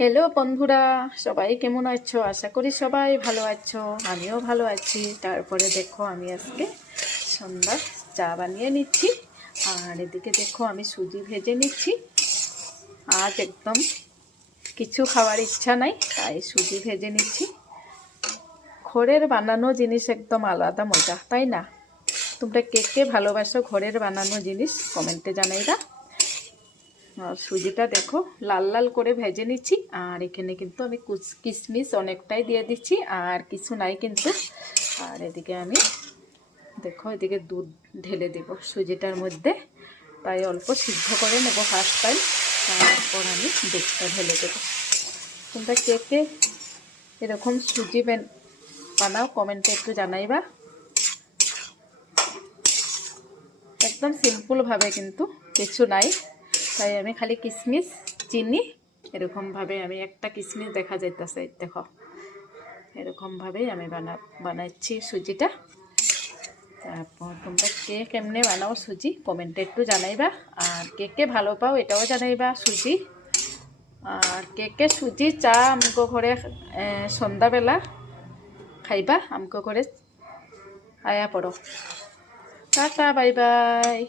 Hello বন্ধুরা, সবাই কেমন আছো? আশা করি সবাই ভালো আছো, আমিও ভালো আছি। তারপরে দেখো আমি আজকে সন্ধ্যার চা বানিয়ে নিচ্ছি। আর এদিকে দেখো আমি সুজি ভেজে নিচ্ছি। আজ একদম কিছু খাওয়ার ইচ্ছা নাই, তাই সুজি ভেজে নিচ্ছি। ঘরের বানানো জিনিস একদম আলাদা মজা, তাই না? তোমরা কে কে ভালোবাসো ঘরের বানানো জিনিস কমেন্টে জানাইবা। আর সুজিটা দেখো লাল লাল করে ভেজে নিচ্ছি। আর এখানে কিন্তু আমি কিশমিশ অনেকটাই দিয়ে দিচ্ছি, আর কিছু নাই কিন্তু। আর এদিকে আমি দেখো এদিকে দুধ ঢেলে দেব সুজিটার মধ্যে, তাই অল্প সিদ্ধ করে নেব ফার্স্ট টাইম। তারপর আমি দুধটা ঢেলে দেবো। তোমরা কে কে এরকম সুজি বানাও কমেন্টে একটু জানাইবা। একদম সিম্পলভাবে, কিন্তু কিছু নাই, তাই আমি খালি কিশমিশ চিনি এরকমভাবে আমি একটা কিশমিশ দেখা যাইতেছে, দেখো এরকমভাবেই আমি বানাচ্ছি সুজিটা। তারপর তোমরা কে কেমনে বানাও সুজি কমেন্টে একটু জানাইবা। আর কে কে ভালো পাও এটাও জানাইবা সুজি। আর কে কে সুজি চা আমগো ঘরে সন্ধ্যাবেলা খাইবা, আমগো ঘরে আয়া পড়ো। Tata, bye bye.